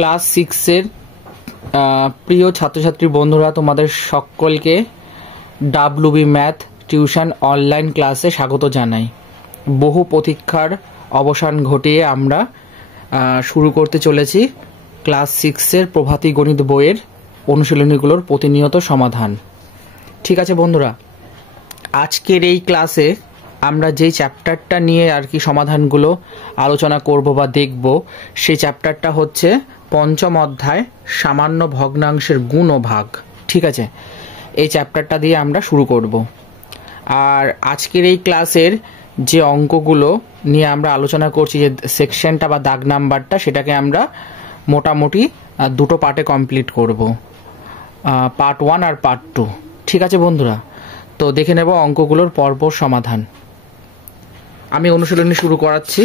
Class 6 এর প্রিয় ছাত্রছাত্রী বন্ধুরা, তোমাদের সকলকে ডাব্লিউবি ম্যাথ টিউশন অনলাইন ক্লাসে স্বাগত জানাই। বহু প্রতীক্ষার অবসান ঘটিয়ে আমরা শুরু করতে চলেছি ক্লাস 6 এর প্রভাতী গণিত বইয়ের অনুশীলনীগুলোর প্রতিনিয়ত সমাধান। ঠিক আছে বন্ধুরা, আজকের এই ক্লাসে আমরা যেই চ্যাপ্টারটা নিয়ে আর কি সমাধানগুলো আলোচনা করব বা দেখব, সেই চ্যাপ্টারটা হচ্ছে পঞ্চম অধ্যায় সামান্য ভগ্নাংশের গুণ ও ভাগ। ঠিক আছে, এই চ্যাপ্টারটা দিয়ে আমরা শুরু করব। আর আজকের এই ক্লাসের যে অঙ্কগুলো নিয়ে আমরা আলোচনা করছি, যে সেকশনটা বা দাগ নাম্বারটা, সেটাকে আমরা মোটামুটি দুটো পার্টে কমপ্লিট করব, পার্ট 1 আর পার্ট 2। ঠিক আছে বন্ধুরা, তো দেখে নেব অঙ্কগুলোর পরপর সমাধান। আমি অনুশীলনী শুরু করাচ্ছি।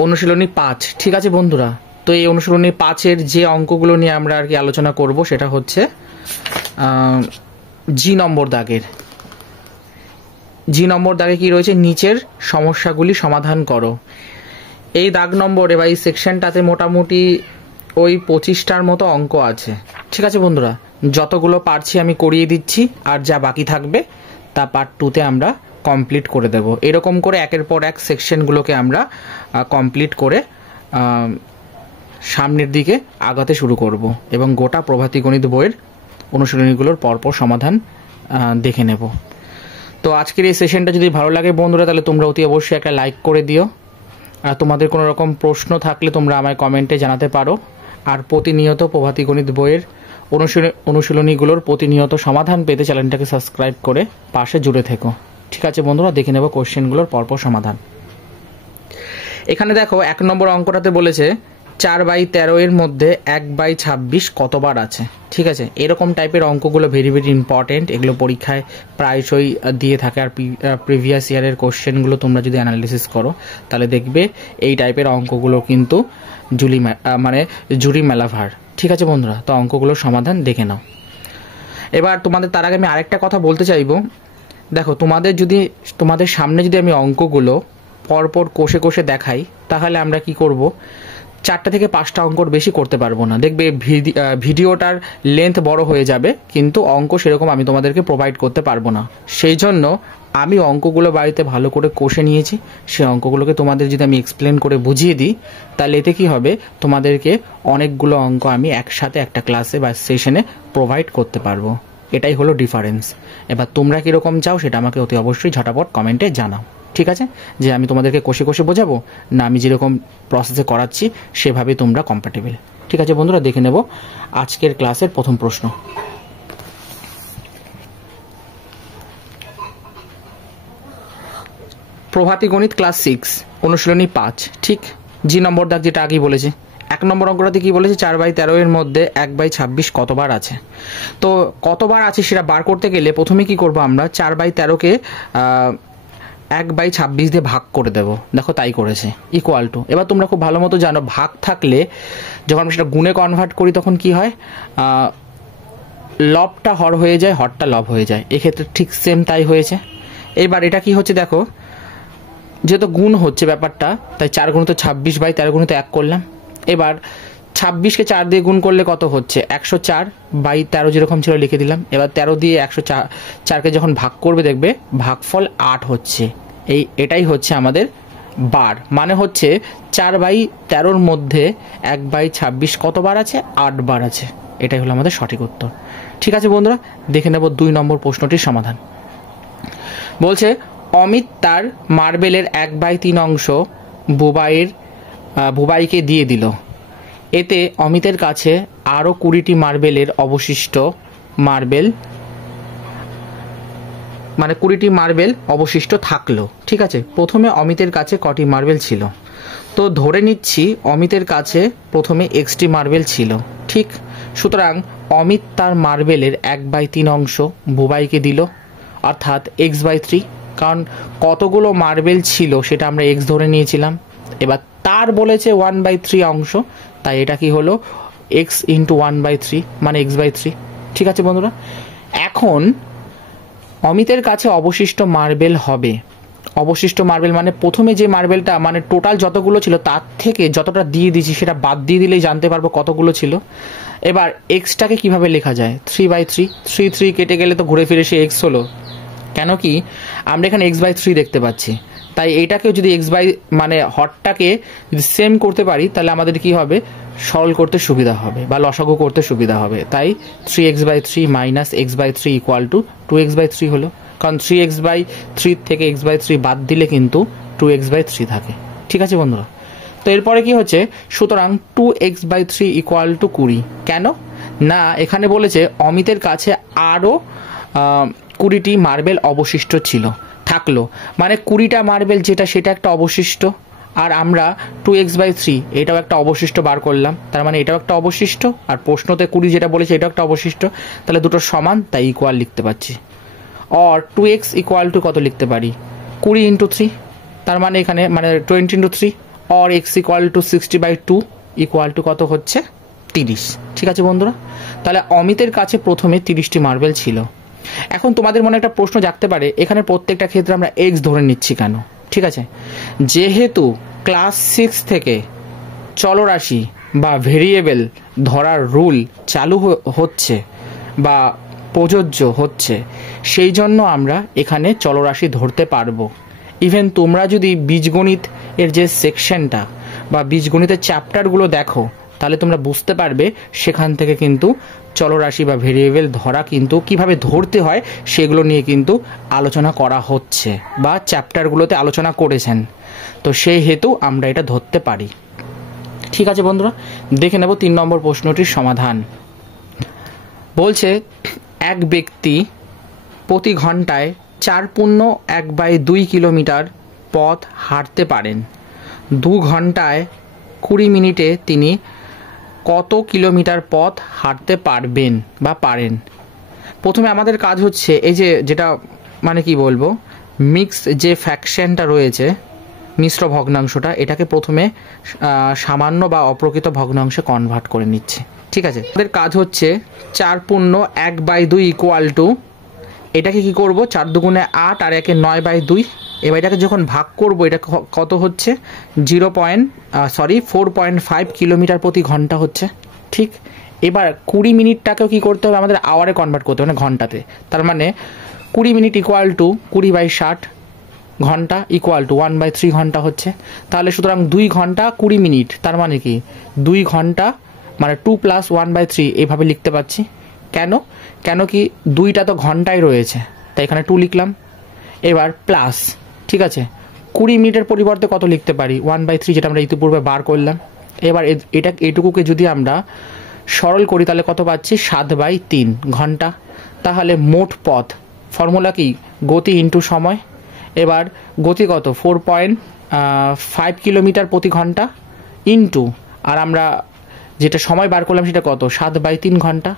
অনুশীলনী 5। ঠিক আছে বন্ধুরা, তো এই অনুশীলনী 5-এর যে অঙ্কগুলো নিয়ে আমরা আর কি আলোচনা করব, সেটা হচ্ছে জি নম্বর দাগের। জি নম্বর দাগে কি রয়েছে? নিচের সমস্যাগুলি সমাধান করো। এই দাগ নম্বরে বা এই সেকশনটাতে মোটামুটি ওই 25টার মতো অঙ্ক আছে। ঠিক আছে বন্ধুরা, যতগুলো পারছি আমি করিয়ে দিচ্ছি, আর যা বাকি থাকবে তা পার্ট 2-তে আমরা কমপ্লিট করে দেব। এরকম করে একের পর এক সেকশনগুলোকে আমরা কমপ্লিট করে সামনের দিকে আগাতে শুরু করব এবং গোটা প্রভাতী গণিত বইয়ের অনুশীলনীগুলোর পরপর সমাধান দেখে নেব। তো আজকের এই সেশনটা যদি ভালো লাগে বন্ধুরা, তাহলে তোমরা অতি অবশ্যই একটা লাইক করে দিও। আর তোমাদের কোনো রকম প্রশ্ন থাকলে তোমরা আমায় কমেন্টে জানাতে পারো। আর প্রতিনিয়ত প্রভাতী গণিত বইয়ের অনুশীলনীগুলোর প্রতিনিয়ত সমাধান পেতে চ্যানেলটাকে সাবস্ক্রাইব করে পাশে জুড়ে থেকো। ঠিক আছে বন্ধুরা, দেখে নেব কোশ্চেনগুলোর পরপর সমাধান। এখানে দেখো 1 নম্বর অঙ্কটাতে বলেছে 4/13 এর মধ্যে 1/26 কতবার আছে। ঠিক আছে, এরকম টাইপের অঙ্কগুলো ভেরি ভেরি ইম্পর্টেন্ট। এগুলো পরীক্ষায় প্রায়শই দিয়ে থাকে। আর প্রিভিয়াস ইয়ারের কোশ্চেনগুলো তোমরা যদি অ্যানালিসিস করো, তাহলে দেখবে এই টাইপের অঙ্কগুলো কিন্তু জুরি মেলাভার। ঠিক আছে বন্ধুরা, তো অঙ্কগুলোর সমাধান দেখে নাও। এবার তোমাদের তার আগে আমি আরেকটা কথা বলতে চাইবো। দেখো, তোমাদের সামনে যদি আমি অঙ্কগুলো পরপর কষে কষে দেখাই, তাহলে আমরা কি করব, 4টা থেকে 5টা অঙ্কর বেশি করতে পারবো না। দেখবে ভিডিওটার লেন্থ বড় হয়ে যাবে, কিন্তু অঙ্ক সেরকম আমি তোমাদেরকে প্রোভাইড করতে পারবো না। সেই জন্য আমি অঙ্কগুলো বাড়িতে ভালো করে কষে নিয়েছি। সেই অঙ্কগুলোকে তোমাদের যদি আমি এক্সপ্লেন করে বুঝিয়ে দিই, তাহলে এতে কি হবে, তোমাদেরকে অনেকগুলো অঙ্ক আমি একসাথে একটা ক্লাসে বা সেশনে প্রোভাইড করতে পারবো। এটাই হলো ডিফারেন্স। এবার তোমরা কীরকম চাও সেটা আমাকে অতি অবশ্যই ঝটাপট কমেন্টে জানাও। ঠিক আছে, যে আমি তোমাদেরকে কষে কষে বোঝাবো, না আমি যেরকম প্রসেসে করাচ্ছি সেভাবে তোমরা কম্প্যাটেবল। ঠিক আছে বন্ধুরা, দেখে নেব আজকের ক্লাসের প্রথম প্রশ্ন। প্রভাতী গণিত ক্লাস 6 অনুশীলনী 5। ঠিক, জি নম্বর দাগ যেটা আগেই বলেছি। 1 নম্বর অঙ্কটাতে কি বলেছে, 4/13 এর মধ্যে 1/26 কতবার আছে। তো কতবার আছে সেটা বার করতে গেলে প্রথমে কি করব, আমরা 4/13-কে 1/26 দিয়ে ভাগ করে দেব। দেখো তাই করেছে, ইকুয়াল টু। এবার তোমরা খুব ভালো মতো জানো, ভাগ থাকলে যখন আমরা সেটা গুণে কনভার্ট করি তখন কি হয়, লবটা হর হয়ে যায়, হরটা লব হয়ে যায়। এক্ষেত্রে ঠিক সেম তাই হয়েছে। এবার এটা কি হচ্ছে দেখো, যেহেতু গুণ হচ্ছে ব্যাপারটা, তাই 4 গুণিত 26/13 গুণিত 1 করলাম। এবার 26কে 4 দিয়ে গুণ করলে কত হচ্ছে, 104/13 যেরকম ছিল লিখে দিলাম। এবার 13 দিয়ে 104কে যখন ভাগ করবে, দেখবে ভাগফল 8 হচ্ছে। এটাই হচ্ছে আমাদের বার, মানে হচ্ছে 4/13-র মধ্যে 1/26 কতবার আছে, 8 বার আছে। এটাই হলো আমাদের সঠিক উত্তর। ঠিক আছে বন্ধুরা, দেখে নেব 2 নম্বর প্রশ্নটির সমাধান। বলছে অমিত তার মার্বেলের 1/3 অংশ বুবাইকে দিয়ে দিল। এতে অমিতের কাছে আরও 20টি মার্বেলের মানে 20টি মার্বেল অবশিষ্ট থাকলো। ঠিক আছে, প্রথমে অমিতের কাছে কটি মার্বেল ছিল? তো ধরে নিচ্ছি অমিতের কাছে প্রথমে এক্সটি মার্বেল ছিল। ঠিক, সুতরাং অমিত তার মার্বেলের 1/3 অংশ বুবাইকে দিল, অর্থাৎ x/3। কারণ কতগুলো মার্বেল ছিল সেটা আমরা x ধরে নিয়েছিলাম। এবার তার বলেছে 1/3 অংশ, তাই এটা কি হলো, x × 1/3 মানে x/3। ঠিক আছে বন্ধুরা, এখন অমিতের কাছে অবশিষ্ট মার্বেল হবে অবশিষ্ট মার্বেল মানে প্রথমে যে মার্বেলটা মানে টোটাল যতগুলো ছিল তার থেকে যতটা দিয়ে দিয়েছি সেটা বাদ দিয়ে দিলেই জানতে পারবো কতগুলো ছিল। এবার এক্সটাকে কিভাবে লেখা যায়, 3/3, 3 কেটে গেলে তো ঘুরে ফিরে সে এক্স হলো। কেন কি আমরা এখানে x/3 দেখতে পাচ্ছি, তাই এইটাকেও যদি মানে হরটাকে যদি সেম করতে পারি তাহলে আমাদের কি হবে, সরল করতে সুবিধা হবে বা লসাগু করতে সুবিধা হবে। তাই 3x/3 minus x/3 equal to 2x/3 হলো, কারণ 3x/3 থেকে x/3 বাদ দিলে কিন্তু 2x/3 থাকে। ঠিক আছে বন্ধুরা, তো এরপরে কি হচ্ছে, সুতরাং 2x/3 ইকুয়াল টু 20। কেন না, এখানে বলেছে অমিতের কাছে আরও 20টি মার্বেল অবশিষ্ট ছিল, থাকলো, মানে 20টা মার্বেল যেটা সেটা একটা অবশিষ্ট, আর আমরা 2x/3 এটাও একটা অবশিষ্ট বার করলাম, তার মানে এটাও একটা অবশিষ্ট, আর প্রশ্নতে 20 যেটা বলেছে এটাও একটা অবশিষ্ট, তাহলে দুটো সমান, তাই ইকুয়াল লিখতে পারছি। আর 2x ইকুয়াল টু কত লিখতে পারি, 20 × 3, তার মানে এখানে মানে 20 × 3, আর x equal to 60/2 equal to কত হচ্ছে 30। ঠিক আছে বন্ধুরা, তাহলে অমিতের কাছে প্রথমে 30টি মার্বেল ছিল। এখন তোমাদের মনে একটা প্রশ্ন জাগতে পারে, এখানে প্রত্যেকটা ক্ষেত্রে আমরা এক্স ধরে নিচ্ছি কেন? ঠিক আছে, যেহেতু ক্লাস 6 থেকে চলরাশি বা ভেরিয়েবল ধরার রুল চালু হচ্ছে বা প্রযোজ্য হচ্ছে, সেই জন্য আমরা এখানে চলরাশি ধরতে পারবো। ইভেন তোমরা যদি বীজগণিত এর যে সেকশনটা বা বীজগণিতের চ্যাপ্টারগুলো দেখো তাহলে তোমরা বুঝতে পারবে সেখান থেকে কিন্তু চলরাশি বা ভেরিয়েবল ধরা কিন্তু কিভাবে ধরতে হয় সেগুলো নিয়ে কিন্তু আলোচনা করা হচ্ছে বা চ্যাপ্টারগুলোতে আলোচনা করেছেন, তো সেই হেতু আমরা এটা ধরতে পারি। ঠিক আছে বন্ধুরা, দেখে নেব 3 নম্বর প্রশ্নটির সমাধান। বলছে এক ব্যক্তি প্রতি ঘন্টায় 4.1/2 কিলোমিটার পথ হাঁটতে পারেন। 2 ঘন্টায় 20 মিনিটে তিনি কত কিলোমিটার পথ হাঁটতে পারবেন বা পারেন? প্রথমে আমাদের কাজ হচ্ছে এই যে যেটা মানে কি বলবো, মিক্স যে ফ্র্যাকশনটা রয়েছে, মিশ্র ভগ্নাংশটা, এটাকে প্রথমে সামান্য বা অপ্রকৃত ভগ্নাংশে কনভার্ট করে নিচ্ছে। ঠিক আছে, আমাদের কাজ হচ্ছে 4.1/2 ইকুয়াল টু, এটাকে কি করব, 4 দুগুণে 8 আর 1 9/2। এবার এটাকে যখন ভাগ করব এটা কত হচ্ছে, 4.5 কিলোমিটার প্রতি ঘন্টা হচ্ছে। ঠিক, এবার 20 মিনিটটাকেও কি করতে হবে আমাদের, আওয়ারে কনভার্ট করতে হবে, মানে ঘন্টাতে। তার মানে 20 মিনিট ইকুয়াল টু 20/60 ঘন্টা ইকুয়াল টু 1/3 ঘন্টা হচ্ছে। তাহলে সুতরাং 2 ঘন্টা 20 মিনিট, তার মানে কি 2 ঘন্টা মানে 2 + 1/3 এইভাবে লিখতে পাচ্ছি। কেন কি 2টা তো ঘন্টায় রয়েছে, তাই এখানে 2 লিখলাম। এবার প্লাস, ঠিক আছে, 20 মিনিটের পরিবর্তে কত লিখতে পারি, 1/3, যেটা আমরা ইতিপূর্বে বার করলাম। এবার এটুকুকে যদি আমরা সরল করি তাহলে কত পাচ্ছি, 7/3 ঘন্টা। তাহলে মোট পথ, ফর্মুলা কি, গতি ইন্টু সময়। এবার গতি কত, 4.5 কিলোমিটার প্রতি ঘন্টা ইন্টু, আর আমরা যেটা সময় বার করলাম সেটা কত, 7/3 ঘন্টা।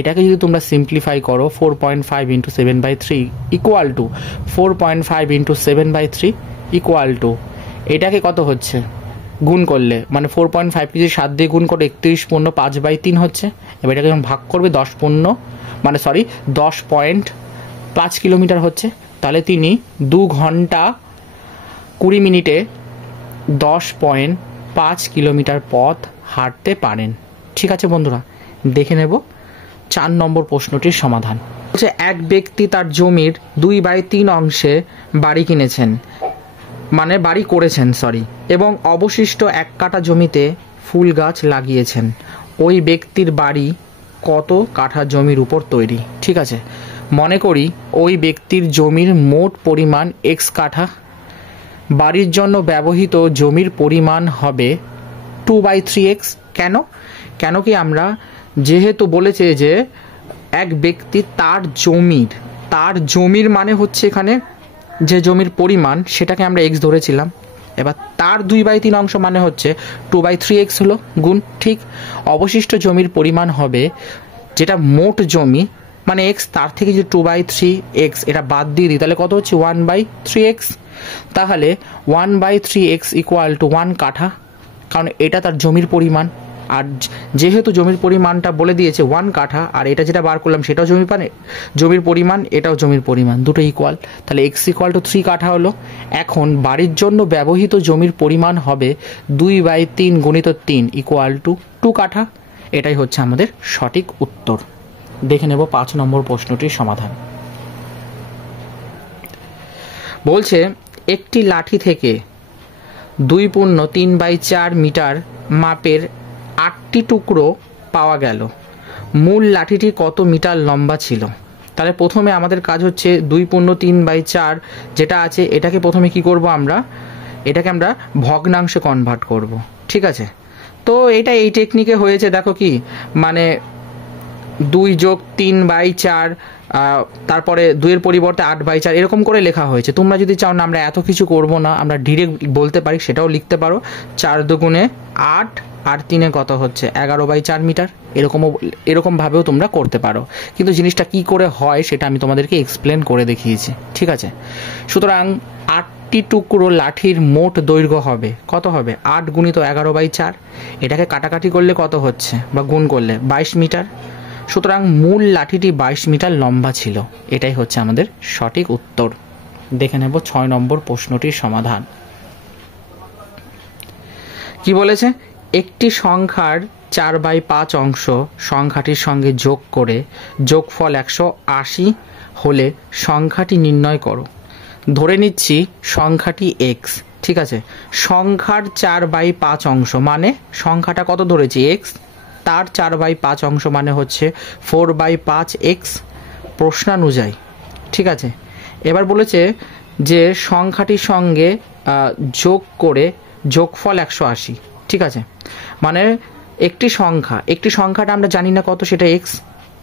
এটাকে যদি তোমরা সিম্পলিফাই করো, 4.5 × 7/3 ইকুয়াল টু 4.5 × 7/3 ইকুয়াল টু, এটাকে কত হচ্ছে গুণ করলে, মানে 4.5 কে যদি 7 দিয়ে গুণ করে 31 পূর্ণ 5/3 হচ্ছে। এবার এটাকে যখন ভাগ করবে 10.5 কিলোমিটার হচ্ছে। তাহলে তিনি 2 ঘন্টা 20 মিনিটে 10.5 কিলোমিটার পথ হাঁটতে পারেন। ঠিক আছে বন্ধুরা, দেখে নেব 4 নম্বর প্রশ্নটির সমাধান। হচ্ছে এক ব্যক্তি তার জমির 2/3 অংশে বাড়ি কিনেছেন, মানে বাড়ি করেছেন এবং অবশিষ্ট 1 কাঠা জমিতে ফুল গাছ লাগিয়েছেন। ওই ব্যক্তির বাড়ি কত কাঠা জমির উপর তৈরি? ঠিক আছে, মনে করি ওই ব্যক্তির জমির মোট পরিমাণ x কাঠা, বাড়ির জন্য ব্যবহৃত জমির পরিমাণ হবে 2/3x। কেন কি আমরা যেহেতু বলেছে যে এক ব্যক্তি তার জমির মানে হচ্ছে এখানে যে জমির পরিমাণ সেটাকে আমরা x ধরেছিলাম। এবার তার 2/3 অংশ মানে হচ্ছে 2/3x হলো গুণ। ঠিক, অবশিষ্ট জমির পরিমাণ হবে যেটা মোট জমি মানে x, তার থেকে যদি 2/3x এটা বাদ দিয়ে দিই তাহলে কত হচ্ছে 1/3x। তাহলে 1/3x ইকুয়াল টু 1 কাঠা, কারণ এটা তার জমির পরিমাণ। আর যেহেতু জমির পরিমাণটা বলে দিয়েছে 1 কাঠা, আর এটা যেটা বার করলাম সেটাও জমির পরিমাণ, এটাও জমির পরিমাণ, দুটো ইকুয়াল, তাহলে x ইকুয়াল টু 3 কাঠা হলো। এখন বাড়ির জন্য ব্যবহৃত জমির পরিমাণ হবে 2/3 গুণিত 3 ইকুয়াল টু 2 কাঠা। এটাই হচ্ছে আমাদের সঠিক উত্তর। দেখে নেব 5 নম্বর প্রশ্নটির সমাধান। বলছে একটি লাঠি থেকে 2.3/4 মিটার মাপের 8টি টুকরো পাওয়া গেল। মূল লাঠিটি কত মিটার লম্বা ছিল? তাহলে প্রথমে আমাদের কাজ হচ্ছে 2.3/4 যেটা আছে এটাকে প্রথমে কি করব আমরা, এটাকে আমরা ভগ্নাংশে কনভার্ট করব, ঠিক আছে। তো এটা এই টেকনিকে হয়েছে, দেখো কি মানে 2 + 3/4, তারপরে 2-এর পরিবর্তে 8/4 এরকম করে লেখা হয়েছে। তোমরা যদি চাও না আমরা এত কিছু করব না, আমরা ডিরেক্ট বলতে পারি, সেটাও লিখতে পারো। 4 দুগুণে 8 আর 3-এ কত হচ্ছে 11/4 মিটার, এরকমভাবেও তোমরা করতে পারো। কিন্তু জিনিসটা কি করে হয় সেটা আমি তোমাদেরকে এক্সপ্লেন করে দেখিয়েছি, ঠিক আছে। সুতরাং 8টি টুকরো লাঠির মোট দৈর্ঘ্য হবে কত হবে 8 গুণিত 11/4, এটাকে কাটাকাটি করলে কত হচ্ছে বা গুণ করলে 22 মিটার। সুতরাং মূল লাঠিটি 22 মিটার লম্বা ছিল। এটাই হচ্ছে আমাদের সঠিক উত্তর। দেখে নেব 6 নম্বর প্রশ্নটির সমাধান। কি বলেছে, একটি সংখ্যার 4/5 অংশ সংখ্যাটির সঙ্গে যোগ করে যোগফল 180 হলে সংখ্যাটি নির্ণয় করো। ধরে নিচ্ছি সংখ্যাটি x, ঠিক আছে। সংখ্যার 4/5 অংশ মানে সংখ্যাটা কত ধরেছি x, তার 4/5 অংশ মানে হচ্ছে 4/5x প্রশ্নানুযায়ী, ঠিক আছে। এবার বলেছে যে সংখ্যাটির সঙ্গে যোগ করে যোগফল 180, ঠিক আছে। মানে একটি সংখ্যাটা আমরা জানি না কত, সেটা x,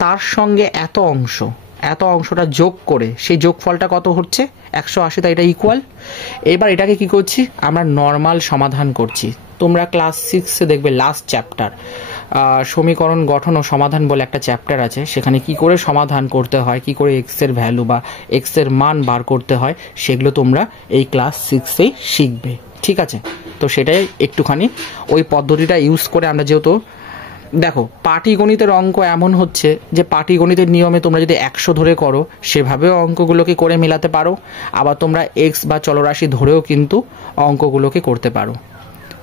তার সঙ্গে এত অংশটা যোগ করে সেই যোগফলটা কত হচ্ছে 180, তাই এটা ইকুয়াল। এবার এটাকে কি করছি আমরা নর্মাল সমাধান করছি। তোমরা ক্লাস 6-এ দেখবে লাস্ট চ্যাপ্টার সমীকরণ গঠন ও সমাধান বলে একটা চ্যাপ্টার আছে, সেখানে কি করে সমাধান করতে হয়, কি করে x এর ভ্যালু বা x এর মান বার করতে হয়, সেগুলো তোমরা এই ক্লাস 6-এই শিখবে, ঠিক আছে। তো সেটাই একটুখানি ওই পদ্ধতিটা ইউজ করে আমরা, যেহেতু দেখো পাটিগণিতের অঙ্ক এমন হচ্ছে যে পাটিগণিতের নিয়মে তোমরা যদি 100 ধরে করো সেভাবেও অঙ্কগুলোকে করে মেলাতে পারো, আবার তোমরা x বা চলরাশি ধরেও কিন্তু অঙ্কগুলোকে করতে পারো।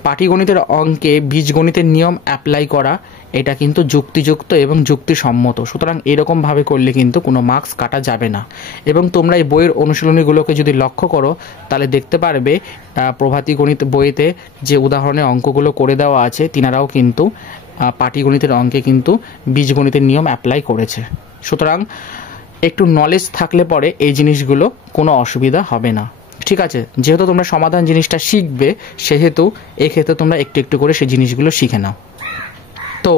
পাটিগণিতের অঙ্কে বীজগণিতের নিয়ম অ্যাপ্লাই করা এটা কিন্তু যুক্তিযুক্ত এবং যুক্তিসম্মত। সুতরাং এরকমভাবে করলে কিন্তু কোনো মার্কস কাটা যাবে না। এবং তোমরা এই বইয়ের অনুশীলনীগুলোকে যদি লক্ষ্য করো তাহলে দেখতে পারবে প্রভাতী গণিত বইতে যে উদাহরণে অঙ্কগুলো করে দেওয়া আছে তিনারাও কিন্তু পাটিগণিতের অঙ্কে কিন্তু বীজগণিতের নিয়ম অ্যাপ্লাই করেছে। সুতরাং একটু নলেজ থাকলে পরে এই জিনিসগুলো কোনো অসুবিধা হবে না, ঠিক আছে। যেহেতু তোমরা সমাধান জিনিসটা শিখবে সেহেতু এক্ষেত্রে তোমরা একটু একটু করে সেই জিনিসগুলো শিখে নাও। তো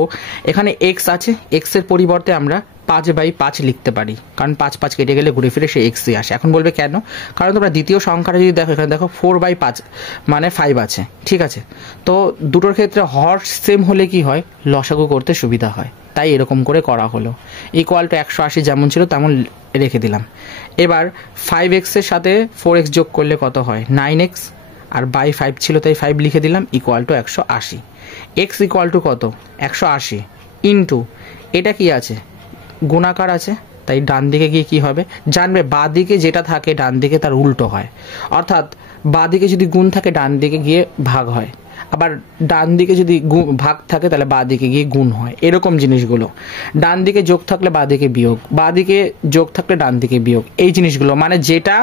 এখানে x আছে, x এর পরিবর্তে আমরা 5/5 লিখতে পারি, কারণ 5 কেটে গেলে ঘুরে ফিরে সে x আসে। এখন বলবে কেন, কারণ তোমরা দ্বিতীয় সংখ্যাটা যদি দেখো, এখানে দেখো 4/5 মানে 5 আছে, ঠিক আছে। তো দুটোর ক্ষেত্রে হর সেম হলে কি হয়, লসাগু করতে সুবিধা হয়, তাই এরকম করে করা হলো। ইকুয়াল টু 180 যেমন ছিল তেমন রেখে দিলাম। এবার 5x এর সাথে 4x যোগ করলে কত হয় 9x, আর বাই 5 ছিল তাই 5 লিখে দিলাম, equal to 180। x equal to কত 180 ইন্টু এটা কি আছে গুণাকার আছে, তাই ডান দিকে গিয়ে কি হবে জানবে, বাঁ দিকে যেটা থাকে ডান দিকে তার উল্টো হয়। অর্থাৎ বাঁ দিকে যদি গুণ থাকে ডান দিকে গিয়ে ভাগ হয়, আবার ডান দিকে যদি ভাগ থাকে তাহলে বাঁ দিকে গিয়ে গুণ হয়। এরকম জিনিসগুলো ডান দিকে যোগ থাকলে বাঁ দিকে বিয়োগ, বাঁ দিকে যোগ থাকলে ডান দিকে বিয়োগ, এই জিনিসগুলো মানে যেটা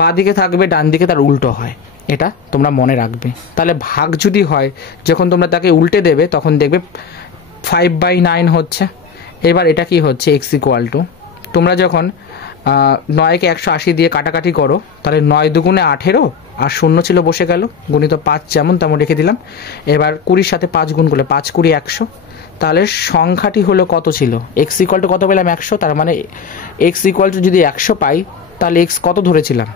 বাঁ দিকে থাকবে ডান দিকে তার উল্টো হয়, এটা তোমরা মনে রাখবে। তাহলে ভাগ যদি হয় যখন তোমরা তাকে উল্টে দেবে তখন দেখবে 5/9 হচ্ছে। এবার এটা কি হচ্ছে x ইকুয়াল টু, তোমরা যখন 9কে 180 দিয়ে কাটাকাটি করো তাহলে 9 দুগুণে 18 আর 0 ছিল বসে গেল, গুণিত 5 যেমন তেমন রেখে দিলাম। এবার 20 সাথে 5 গুণ করলে 5 20 100, তাহলে সংখ্যাটি হলো কত ছিল x ইকুয়াল টু কত পেলাম 100, তার মানে x ইকুয়াল টু যদি 100 পাই তাহলে x কত ধরেছিলাম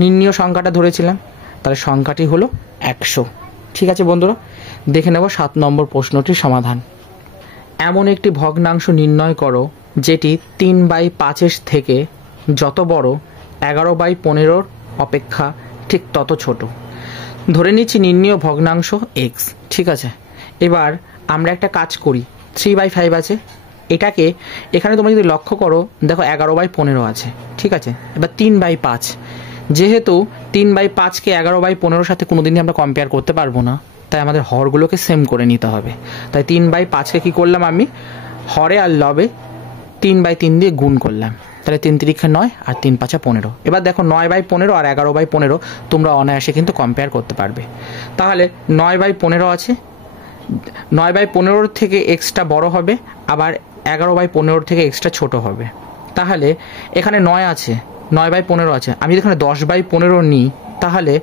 নির্ণীয় সংখ্যাটা ধরেছিলাম, তাহলে সংখ্যাটি হলো 100। ঠিক আছে বন্ধুরা, দেখে নেব 7 নম্বর প্রশ্নটির সমাধান। এমন একটি ভগ্নাংশ নির্ণয় করো যেটি 3/5 থেকে যত বড় 11/15 অপেক্ষা ঠিক তত ছোট। ধরে নিচ্ছি নির্ণীয় ভগ্নাংশ x, ঠিক আছে। এবার আমরা একটা কাজ করি, 3/5 আছে, এটাকে এখানে তোমরা যদি লক্ষ্য করো দেখো 11/15 আছে, ঠিক আছে। এবার 3/5, যেহেতু 3/5কে 11/15 সাথে কোনোদিনই আমরা কম্পেয়ার করতে পারবো না, তাই আমাদের হরগুলোকে সেম করে নিতে হবে। তাই 3/5কে কী করলাম আমি, হরে আর লবে 3/3 দিয়ে গুণ করলাম, তাহলে 3 3 9 আর 3 5 15। এবার দেখো 9/15 আর 11/15 তোমরা অনায়াসে কিন্তু কম্পেয়ার করতে পারবে। তাহলে 9/15 আছে, 9/15 থেকে এক্সটা বড় হবে, আবার 11/15 থেকে এক্সটা ছোট হবে। তাহলে এখানে 9 আছে, 9/15 আছে, আমি যদি এখানে 10/15 নিই, তাহলে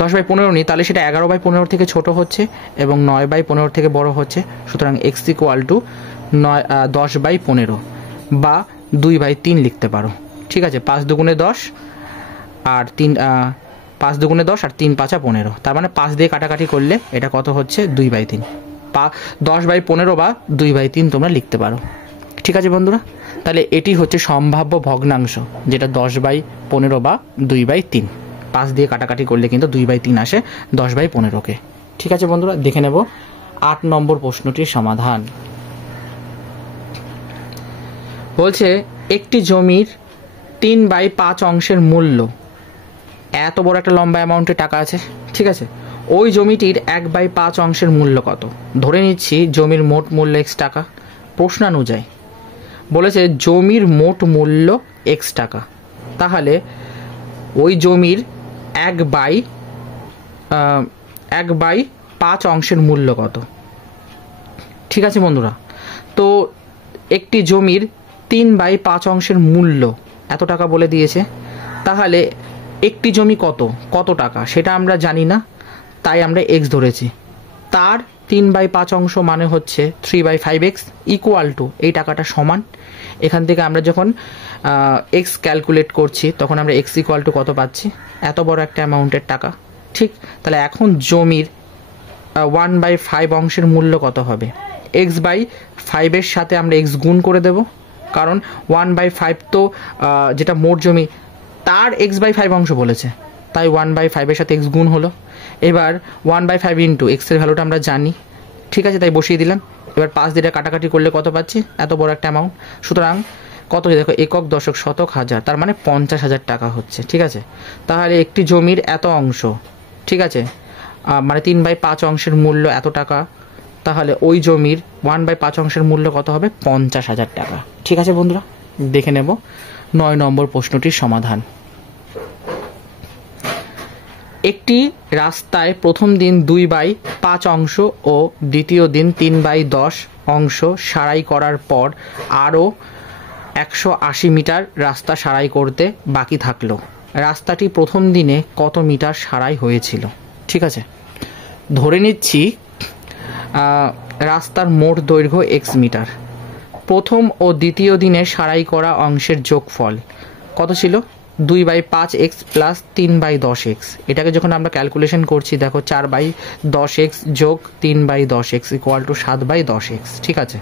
10/15 নিই, তাহলে সেটা 11/15 থেকে ছোট হচ্ছে এবং 9/15 থেকে বড় হচ্ছে। সুতরাং এক্স ইকুয়াল টু 10/15 বা 2/3 লিখতে পারো, ঠিক আছে। 5 দুগুণে 10 আর 5 দুগুণে 10 আর 3 5 15, তার মানে 5 দিয়ে কাটাকাটি করলে এটা কত হচ্ছে 2/3, 10/15 বা 2/3 তোমরা লিখতে পারো, ঠিক আছে বন্ধুরা। তাহলে এটি হচ্ছে সম্ভাব্য ভগ্নাংশ, যেটা 10/15 বা 2/3। 5 দিয়ে কাটাকাটি করলে কিন্তু 2/3 আসে 10/15কে, ঠিক আছে বন্ধুরা। দেখে নেব 8 নম্বর প্রশ্নটির সমাধান। বলছে একটি জমির 3/5 অংশের মূল্য, এত বড় একটা লম্বা অ্যামাউন্টের টাকা আছে, ঠিক আছে। ওই জমিটির 1/5 অংশের মূল্য কত? ধরে নিচ্ছি জমির মোট মূল্য x টাকা। প্রশ্নানুযায়ী বলেছে জমির মোট মূল্য x টাকা, তাহলে ওই জমির 1/5 অংশের মূল্য কত? ঠিক আছে বন্ধুরা, তো একটি জমির 3/5 অংশের মূল্য এত টাকা বলে দিয়েছে, তাহলে একটি জমি কত টাকা সেটা আমরা জানি না, তাই আমরা এক্স ধরেছি। তার 3/5 অংশ মানে হচ্ছে 3/5x ইকুয়াল টু এই টাকাটা সমান। এখান থেকে আমরা যখন এক্স ক্যালকুলেট করছি তখন আমরা এক্স ইকুয়াল টু কত পাচ্ছি, এত বড় একটা অ্যামাউন্টের টাকা, ঠিক। তাহলে এখন জমির 1/5 অংশের মূল্য কত হবে? x/5 সাথে আমরা x গুণ করে দেব, কারণ 1/5 তো যেটা মোট জমি তার x/5 অংশ বলেছে, তাই 1/5 সাথে x গুণ হলো। এবার 1/5 ইন্টু এক্সের ভ্যালুটা আমরা জানি, ঠিক আছে, তাই বসিয়ে দিলাম। এবার 5 দিয়ে কাটাকাটি করলে কত পাচ্ছি, এত বড় একটা অ্যামাউন্ট। সুতরাং কত দেখো, একক দশক শতক হাজার, তার মানে 50,000 টাকা হচ্ছে, ঠিক আছে। তাহলে একটি জমির এত অংশ, ঠিক আছে, মানে 3/5 অংশের মূল্য এত টাকা, তাহলে ওই জমির 1/5 অংশের মূল্য কত হবে, 50,000 টাকা, ঠিক আছে বন্ধুরা। দেখে নেব 9 নম্বর প্রশ্নটির সমাধান। একটি রাস্তায় প্রথম দিন 2/5 অংশ ও দ্বিতীয় দিন 3/10 অংশ সারাই করার পর আরও 180 মিটার রাস্তা সারাই করতে বাকি থাকলো। রাস্তাটি প্রথম দিনে কত মিটার সারাই হয়েছিল? ঠিক আছে, ধরে নিচ্ছি রাস্তার মোট দৈর্ঘ্য x মিটার। প্রথম ও দ্বিতীয় দিনে সারাই করা অংশের যোগফল কত ছিল? 2/5x plus 3/10x। এটাকে যখন আমরা ক্যালকুলেশন করছি দেখো 4/10x যোগ 3/10x ইকুয়াল টু 7/10x, ঠিক আছে।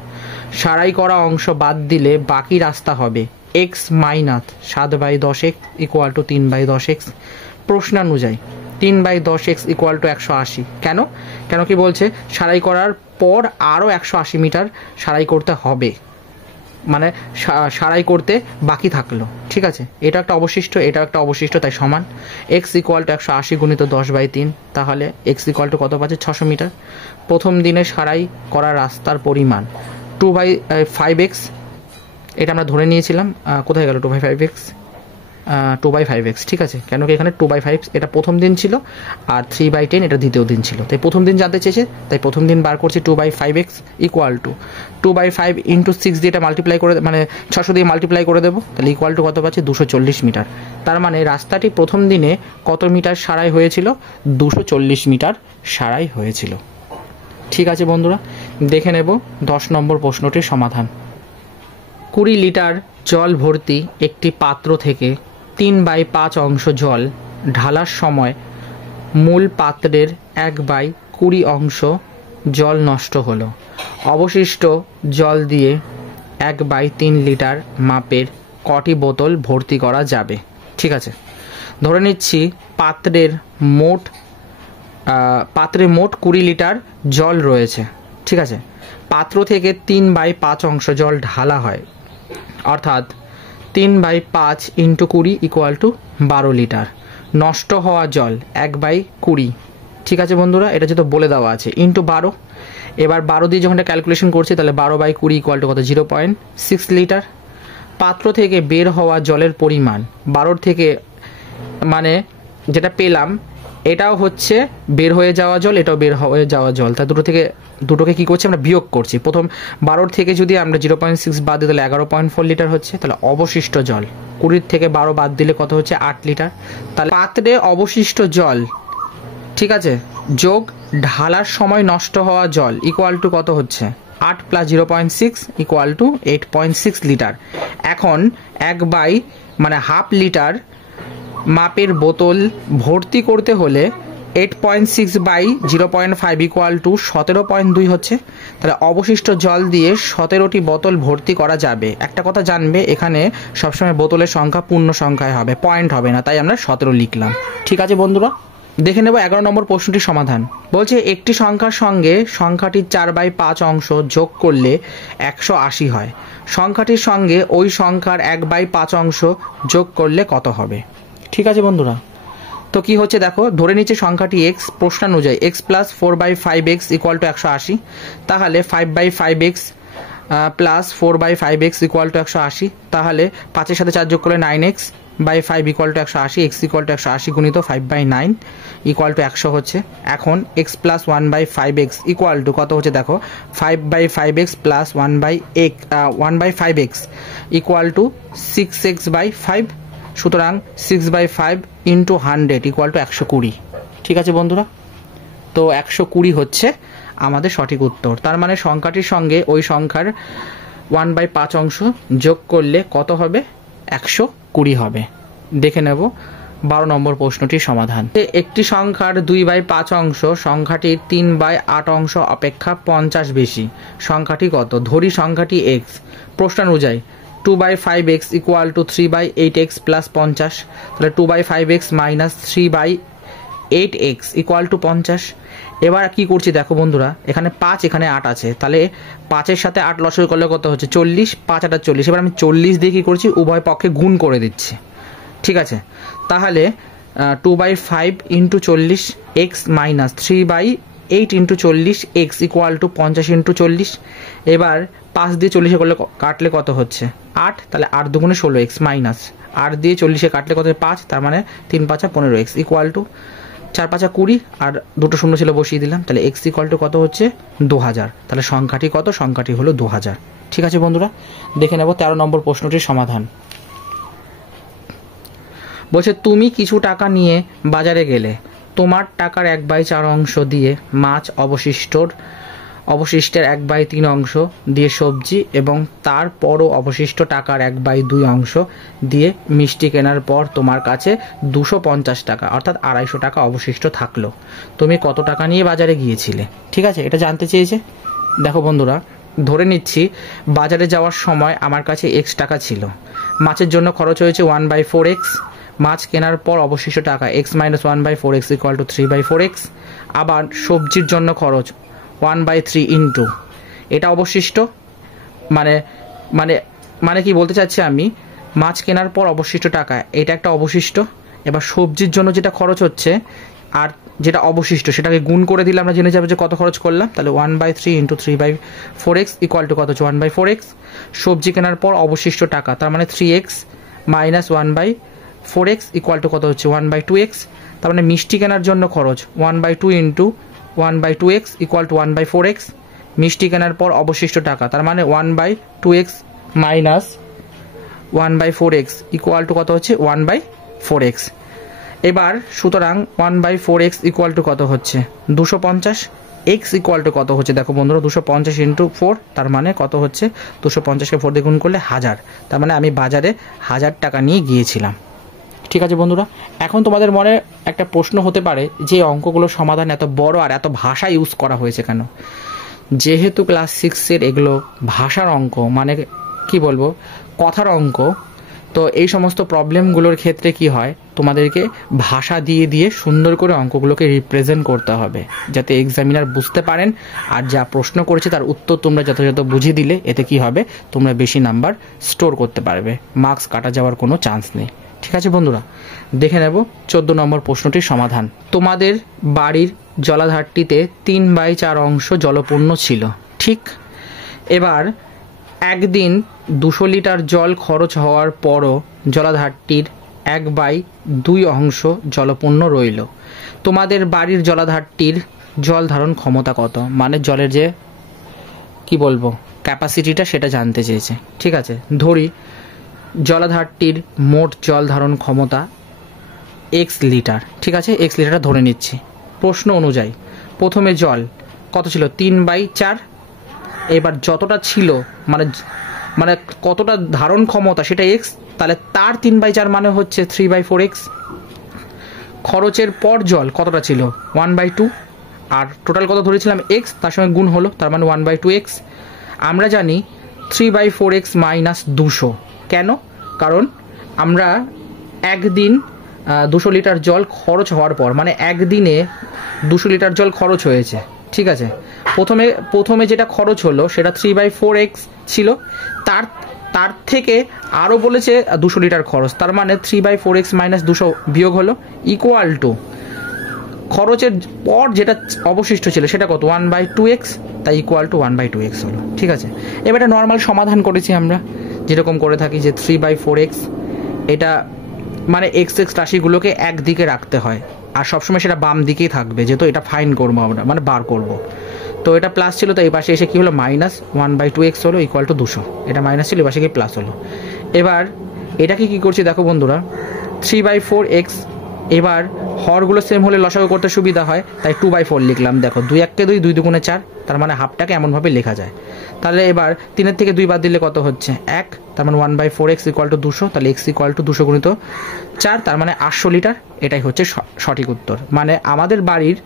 সারাই করা অংশ বাদ দিলে বাকি রাস্তা হবে x minus 7/10x equal to 3/10x। প্রশ্নানুযায়ী 3/10x equal to 180। কেন কি বলছে? সারাই করার পর আরও 180 মিটার সারাই করতে হবে, মানে সারাই করতে বাকি থাকলো, ঠিক আছে। এটা একটা অবশিষ্ট, এটা একটা অবশিষ্ট, তাই সমান। x ইকুয়াল টু 180 গুণিত 10/3, তাহলে x ইকুয়াল টু কত পাচ্ছে? 600 মিটার। প্রথম দিনে সারাই করা রাস্তার পরিমাণ 2/5x, এটা আমরা ধরে নিয়েছিলাম। কোথায় গেল 2/5x? 2/5x, ঠিক আছে। কেন কি এখানে 2/5 এটা প্রথম দিন ছিল আর 3/10 এটা দ্বিতীয় দিন ছিল, তাই প্রথম দিন জানতে চেয়েছে, তাই প্রথম দিন বার করছি 2/5x ইকুয়াল টু 2/5 ইন্টু 6 দিয়ে এটা মাল্টিপ্লাই করে, মানে 600 দিয়ে মাল্টিপ্লাই করে দেবো, তাহলে ইকুয়াল টু কত পাচ্ছি? 240 মিটার। তার মানে রাস্তাটি প্রথম দিনে কত মিটার সারাই হয়েছিল? 240 মিটার সারাই হয়েছিল, ঠিক আছে বন্ধুরা। দেখে নেব 10 নম্বর প্রশ্নটির সমাধান। 20 লিটার জল ভর্তি একটি পাত্র থেকে 3/5 অংশ জল ঢালার সময় মূল পাত্রের 1/20 অংশ জল নষ্ট হলো। অবশিষ্ট জল দিয়ে 1/3 লিটার মাপের কটি বোতল ভর্তি করা যাবে? ঠিক আছে, ধরে নিচ্ছি পাত্রের মোট পাত্রে মোট 20 লিটার জল রয়েছে। ঠিক আছে, পাত্র থেকে 3/5 অংশ জল ঢালা হয়, অর্থাৎ 3/5 × 20 = 12 লিটার। নষ্ট হওয়া জল 1/20। ঠিক আছে বন্ধুরা, এটা যেহেতু বলে দেওয়া আছে ইন্টু 12। এবার 12 দিয়ে যখন ক্যালকুলেশন করছি তাহলে 12/20 = কত, 0.6 লিটার। পাত্র থেকে বের হওয়া জলের পরিমাণ 12 থেকে, মানে যেটা পেলাম এটাও হচ্ছে বের হয়ে যাওয়া জল, এটাও বের হয়ে যাওয়া জল, তা দুটোকে কী করছি আমরা, বিয়োগ করছি। প্রথম 12 থেকে যদি আমরা 0.6 বাদ দিই তাহলে 11.4 লিটার হচ্ছে। তাহলে অবশিষ্ট জল 20 থেকে 12 বাদ দিলে কত হচ্ছে, 8 লিটার। তাহলে পাত্রে অবশিষ্ট জল, ঠিক আছে, যোগ ঢালার সময় নষ্ট হওয়া জল ইকুয়াল টু কত হচ্ছে, 8 + 0.6 = 8.6 লিটার। এখন 1/হাফ লিটার মাপের বোতল ভর্তি করতে হলে 8.6/0.5 = 17.2 হচ্ছে। তাহলে অবশিষ্ট জল দিয়ে 17টি বোতল ভর্তি করা যাবে। একটা কথা জানবে, এখানে সবসময় বোতলের সংখ্যা পূর্ণ সংখ্যায় হবে, পয়েন্ট হবে না, তাই আমরা 17 লিখলাম। ঠিক আছে বন্ধুরা, দেখে নেব 11 নম্বর প্রশ্নটির সমাধান। বলছে একটি সংখ্যার সঙ্গে সংখ্যাটির 4/5 অংশ যোগ করলে 180 হয়। সংখ্যাটির সঙ্গে ওই সংখ্যার 1/5 অংশ যোগ করলে কত হবে? ঠিক আছে বন্ধুরা, তো কি হচ্ছে দেখো, ধরে নিচ্ছে সংখ্যাটি x, প্রশ্নানুযায়ী x + 4/5x = 180। তাহলে 5/5x + 4/5x = 180। তাহলে 5-এর সাথে 4 যোগ করলে 9x/5 = 180। x = 180 গুণিত 5/9 = 100 হচ্ছে। এখন x + 1/5x = কত হচ্ছে দেখো, 5/5x + 1/5x = 6x/5। সুতরাং 6/5 × 100 = 120। ঠিক আছে বন্ধুরা, তো 120 হচ্ছে আমাদের সঠিক উত্তর। তার মানে সংখ্যাটির সঙ্গে ওই সংখ্যার 1/5 অংশ যোগ করলে কত হবে, 120 হবে। দেখে নেব 12 নম্বর প্রশ্নটির সমাধান। একটি সংখ্যার 2/5 অংশ সংখ্যাটির 3/8 অংশ অপেক্ষা 50 বেশি। সংখ্যাটি কত? ধরি সংখ্যাটি x। প্রশ্নানুযায়ী 2/5x = 3/8x + 50। তাহলে 2/5x - 3/8x = 50। এবার কি করছি দেখো বন্ধুরা, এখানে 5 এখানে 8 আছে, তাহলে 5-এর সাথে 8 লসাগু করলে কত হচ্ছে, 40। 5 × 8 = 40। এবার আমি 40 দিয়ে কী করছি, উভয় পক্ষে গুণ করে দিচ্ছি। ঠিক আছে, তাহলে 2/5 × 40 x - 3/8 × 40 x = 50 × 40। এবার 5 দিয়ে 40 করলে কাটলে কত হচ্ছে, 8। তাহলে 8 × 2 = 16x মাইনাস 8 দিয়ে 40 কাটলে কত, 5। তার মানে 3×5 = 15x = 4×5 = 20, আর দুটো শূন্য ছিল বসিয়ে দিলাম। তাহলে x = কত হচ্ছে, 2000। তাহলে সংখ্যাটি কত, সংখ্যাটি হলো 2000। ঠিক আছে বন্ধুরা, দেখে নেব 13 নম্বর প্রশ্নটির সমাধান। বলছে তুমি কিছু টাকা নিয়ে বাজারে গেলে, তোমার টাকার 1/4 অংশ দিয়ে মাছ, অবশিষ্টের 1/3 অংশ দিয়ে সবজি এবং তারপরও অবশিষ্ট টাকার 1/2 অংশ দিয়ে মিষ্টি কেনার পর তোমার কাছে 250 টাকা অর্থাৎ 250 টাকা অবশিষ্ট থাকলো। তুমি কত টাকা নিয়ে বাজারে গিয়েছিলে? ঠিক আছে, এটা জানতে চেয়েছে। দেখো বন্ধুরা, ধরে নিচ্ছি বাজারে যাওয়ার সময় আমার কাছে x টাকা ছিল। মাছের জন্য খরচ হয়েছে 1/4x। মাছ কেনার পর অবশিষ্ট টাকা x - 1/4x = 3/4x। আবার সবজির জন্য খরচ 1/3 ইন্টু এটা অবশিষ্ট, মানে মানে মানে কি বলতে চাচ্ছি আমি, মাছ কেনার পর অবশিষ্ট টাকা এটা একটা অবশিষ্ট। এবার সবজির জন্য যেটা খরচ হচ্ছে আর যেটা অবশিষ্ট সেটাকে গুণ করে দিলে আমরা জেনে যাবো যে কত খরচ করলাম। তাহলে 1/3 × 3/4x = কত হচ্ছে, 1/4x। সবজি কেনার পর অবশিষ্ট টাকা তার মানে 3x - 1/4x = কত হচ্ছে, 1/2x। তার মানে মিষ্টি কেনার জন্য খরচ 1/2 × 1/2x = 1/4x। মিষ্টি কেনার পর অবশিষ্ট টাকা তার মানে 1/2x - 1/4x = কত হচ্ছে, 1/4x। এবার সুতরাং 1/4x = কত হচ্ছে, 250। x = কত হচ্ছে দেখো বন্ধুরা, 250 × 4 তার মানে কত হচ্ছে, 250-কে 4 দিয়ে গুণ করলে 1000। তার মানে আমি বাজারে 1000 টাকা নিয়ে গিয়েছিলাম। ঠিক আছে বন্ধুরা, এখন তোমাদের মনে একটা প্রশ্ন হতে পারে যে অঙ্কগুলোর সমাধান এত বড় আর এত ভাষা ইউজ করা হয়েছে কেন? যেহেতু ক্লাস 6-এর এগুলো ভাষার অঙ্ক, মানে কি বলবো, কথার অঙ্ক, তো এই সমস্ত প্রবলেমগুলোর ক্ষেত্রে কি হয়, তোমাদেরকে ভাষা দিয়ে দিয়ে সুন্দর করে অঙ্কগুলোকে রিপ্রেজেন্ট করতে হবে, যাতে এক্সামিনার বুঝতে পারেন আর যা প্রশ্ন করেছে তার উত্তর তোমরা যথাযথ বুঝিয়ে দিলে এতে কি হবে, তোমরা বেশি নাম্বার স্টোর করতে পারবে, মার্কস কাটা যাওয়ার কোনো চান্স নেই। ঠিক আছে বন্ধুরা, দেখে নেব 14 নম্বর প্রশ্নটির সমাধান। তোমাদের বাড়ির জলাধারটিতে 3/4 অংশ জলপূর্ণ ছিল, ঠিক? এবার একদিন 200 লিটার জল খরচ হওয়ার পরও জলাধারটির 1/2 অংশ জলপূর্ণ রইল। তোমাদের বাড়ির জলাধারটির জল ধারণ ক্ষমতা কত? মানে জলের যে কি বলবো ক্যাপাসিটিটা সেটা জানতে চেয়েছে। ঠিক আছে, ধরি জলাধারটির মোট জল ধারণ ক্ষমতা x লিটার। ঠিক আছে, x লিটারটা ধরে নিচ্ছি। প্রশ্ন অনুযায়ী প্রথমে জল কত ছিল? 3/4। এবার যতটা ছিল মানে মানে কতটা ধারণ ক্ষমতা সেটা x, তাহলে তার 3/4 মানে হচ্ছে 3/4x। খরচের পর জল কতটা ছিল? 1/2। আর টোটাল কত ধরেছিলাম? x, তার সঙ্গে গুণ হলো, তার মানে 1/2x। আমরা জানি 3/4x মাইনাস 200। কেন? কারণ আমরা একদিন 200 লিটার জল খরচ হওয়ার পর, মানে একদিনে 200 লিটার জল খরচ হয়েছে। ঠিক আছে, প্রথমে যেটা খরচ হলো সেটা 3/4x ছিল, তার থেকে আরও বলেছে 200 লিটার খরচ, তার মানে 3/4x মাইনাস 200 বিয়োগ হলো ইকুয়াল টু খরচের পর যেটা অবশিষ্ট ছিল সেটা কত? 1/2x, তাই ইকুয়াল টু 1/2x হলো। ঠিক আছে, এবার এটা নর্মাল সমাধান করেছি আমরা যেরকম করে থাকি, যে 3/4x, এটা মানে এক্স রাশিগুলোকে একদিকে রাখতে হয় আর সবসময় সেটা বাম দিকেই থাকবে, যেহেতু এটা ফাইন করবো আমরা, মানে বার করব। তো এটা প্লাস ছিল, তো এই পাশে এসে কী হলো? মাইনাস 1/2x হলো ইকুয়াল টু 200। এটা মাইনাস ছিল, এই পাশে গিয়ে প্লাস হলো। এবার এটাকে কী করছি দেখো বন্ধুরা, 3/4x। এবার হরগুলো সেম হলে লসাগু করতে সুবিধা হয়, তাই 2/4 লিখলাম। দেখো 2 1 2, 2 2 4, তার মানে হাফটাকে এমনভাবে লেখা যায়। তাহলে এবার 3 থেকে 2 বাদ দিলে কত হচ্ছে? 1, তার মানে 1/4x ইকুয়াল টু 200, তাহলে x ইকুয়াল টু 200 গুণিত 4, তার মানে 800 লিটার। এটাই হচ্ছে সঠিক উত্তর। মানে আমাদের বাড়ির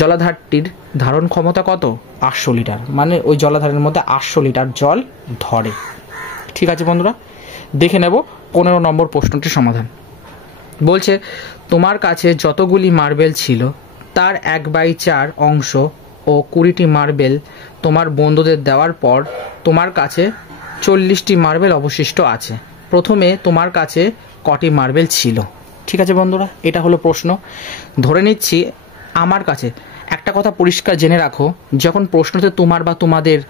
জলাধারটির ধারণ ক্ষমতা কত? 800 লিটার। মানে ওই জলাধারের মধ্যে 800 লিটার জল ধরে। ঠিক আছে বন্ধুরা, দেখে নেব 15 নম্বর প্রশ্নটির সমাধান। বলছে তোমার কাছে যতগুলি মার্বেল ছিল তার 1/4 অংশ ও 20টি মার্বেল তোমার বন্ধুদের দেওয়ার পর তোমার কাছে 40টি মার্বেল অবশিষ্ট আছে। প্রথমে তোমার কাছে কটি মার্বেল ছিল? ঠিক আছে বন্ধুরা, এটা হলো প্রশ্ন। ধরে নিচ্ছি আমার কাছে, একটা কথা পরিষ্কার জেনে রাখো, যখন প্রশ্নতে তোমার বা তোমাদের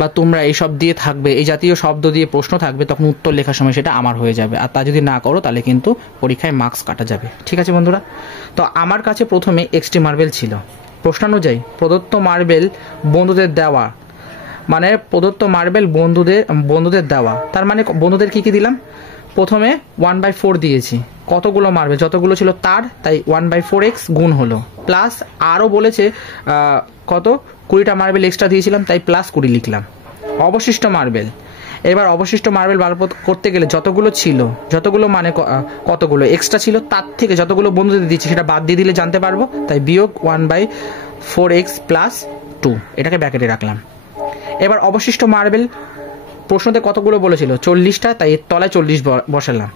বা তোমরা এইসব দিয়ে থাকবে, এই জাতীয় শব্দ দিয়ে প্রশ্ন থাকবে, তখন উত্তর লেখার সময় সেটা আমার হয়ে যাবে, আর তা যদি না করো তাহলে কিন্তু পরীক্ষায় মার্কস কাটা যাবে। ঠিক আছে বন্ধুরা, তো আমার কাছে প্রথমে এক্সটি মার্বেল ছিল। প্রশ্নানুযায়ী প্রদত্ত মার্বেল বন্ধুদের দেওয়া, মানে প্রদত্ত মার্বেল বন্ধুদের দেওয়া, তার মানে বন্ধুদের কী কী দিলাম? প্রথমে 1/4 দিয়েছি, কতগুলো মার্বেল? যতগুলো ছিল তার, তাই 1/4x গুণ হলো, প্লাস আরও বলেছে কত? 20টা মার্বেল এক্সট্রা দিয়েছিলাম, তাই প্লাস 20 লিখলাম। অবশিষ্ট মার্বেল, এবার অবশিষ্ট মার্বেল বার করতে গেলে যতগুলো ছিল, যতগুলো মানে কতগুলো এক্সট্রা ছিল, তার থেকে যতগুলো বন্ধুদের দিচ্ছি সেটা বাদ দিয়ে দিলে জানতে পারবো, তাই বিয়োগ 1/4x প্লাস 2, এটাকে ব্র্যাকেটে রাখলাম। এবার অবশিষ্ট মার্বেল প্রশ্নতে কতগুলো বলেছিল? 40টা, তাই এর তলায় 40 বসালাম।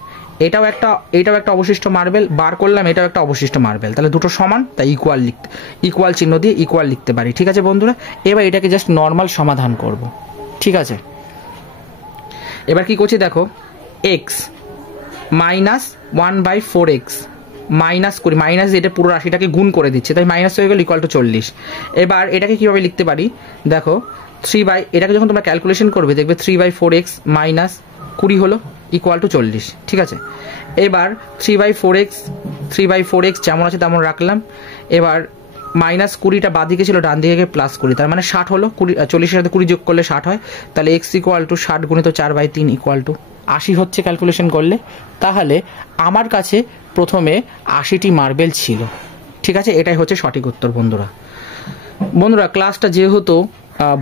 এটাও একটা অবশিষ্ট মার্বেল বার করলাম, এটাও একটা অবশিষ্ট মার্বেল, তাহলে দুটো সমান, তাই ইকুয়াল চিহ্ন দিয়ে ইকুয়াল লিখতে পারি। ঠিক আছে বন্ধুরা, এবার এটাকে জাস্ট নর্মাল সমাধান করব। ঠিক আছে, এবার কি করছি দেখো, x মাইনাস 1/4x মাইনাস করি, মাইনাস এটা পুরো রাশিটাকে গুণ করে দিচ্ছে, তাই মাইনাস হয়ে গেল ইকুয়াল টু 40। এবার এটাকে কীভাবে লিখতে পারি দেখো, এটাকে যখন তোমরা ক্যালকুলেশন করবে দেখবে 3/4x মাইনাস 20 হলো ইকুয়াল টু 40। ঠিক আছে, এবার 3/4x যেমন আছে তেমন রাখলাম। এবার মাইনাস 20টা বাদিকে ছিল, ডান দিকে প্লাস 20, তার মানে 60 হলো। 40-এর সাথে 20 যোগ করলে 60 হয়, তাহলে x ইকুয়াল টু 60 গুণিত 4/3 ইকুয়াল টু 80 হচ্ছে ক্যালকুলেশন করলে। তাহলে আমার কাছে প্রথমে 80টি মার্বেল ছিল। ঠিক আছে, এটাই হচ্ছে সঠিক উত্তর বন্ধুরা। ক্লাসটা যেহেতু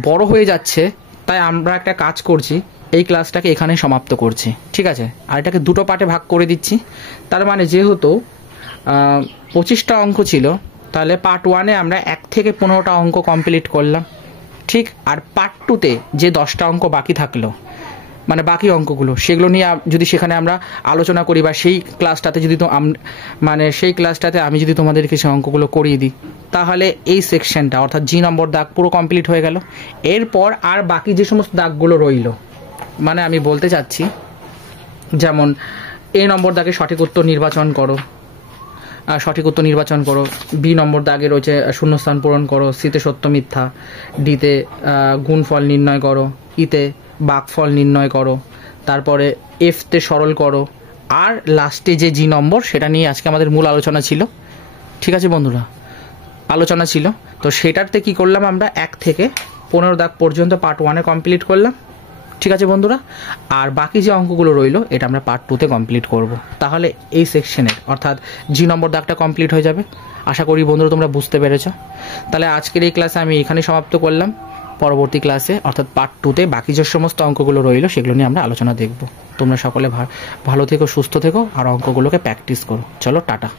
বড় হয়ে যাচ্ছে, তাই আমরা একটা কাজ করছি, এই ক্লাসটাকে এখানে সমাপ্ত করছি। ঠিক আছে, আর এটাকে দুটো পার্টে ভাগ করে দিচ্ছি। তার মানে যেহেতু 25টা অঙ্ক ছিল, তাহলে পার্ট 1-এ আমরা 1 থেকে 15টা অঙ্ক কমপ্লিট করলাম। ঠিক, আর পার্ট 2-তে যে 10টা অঙ্ক বাকি থাকলো, মানে বাকি অঙ্কগুলো সেগুলো নিয়ে যদি সেখানে আমরা আলোচনা করি, বা সেই ক্লাসটাতে যদি মানে সেই ক্লাসটাতে আমি যদি তোমাদেরকে সেই অঙ্কগুলো করিয়ে দিই, তাহলে এই সেকশনটা অর্থাৎ জি নম্বর দাগ পুরো কমপ্লিট হয়ে গেল। এরপর আর বাকি যে সমস্ত দাগগুলো রইল, মানে আমি বলতে চাচ্ছি যেমন এ নম্বর দাগে সঠিক উত্তর নির্বাচন করো, বি নম্বর দাগে রয়েছে শূন্যস্থান পূরণ করো, সিতে সত্য মিথ্যা, ডিতে গুণফল নির্ণয় করো, ইতে ভাগফল নির্ণয় করো, তারপরে এফতে সরল করো, আর লাস্টে যে জি নম্বর সেটা নিয়ে আজকে আমাদের মূল আলোচনা ছিল। ঠিক আছে বন্ধুরা, আলোচনা ছিল তো সেটাতে কি করলাম আমরা 1 থেকে 15 দাগ পর্যন্ত পার্ট 1-এ কমপ্লিট করলাম। ঠিক আছে বন্ধুরা, আর বাকি যে অঙ্কগুলো রইলো এটা আমরা পার্ট 2-তে কমপ্লিট করব। তাহলে এই সেকশনের অর্থাৎ জি নম্বর দাগটা কমপ্লিট হয়ে যাবে। আশা করি বন্ধুরা তোমরা বুঝতে পেরেছো। তাহলে আজকের এই ক্লাসে আমি এখানে সমাপ্ত করলাম। পরবর্তী ক্লাসে অর্থাৎ পার্ট 2-তে বাকি যে সমস্ত অঙ্কগুলো রইলো সেগুলো নিয়ে আমরা আলোচনা দেখব। তোমরা সকলে ভালো থেকো, সুস্থ থেকো, আর অঙ্কগুলোকে প্র্যাকটিস করো। চলো টাটা।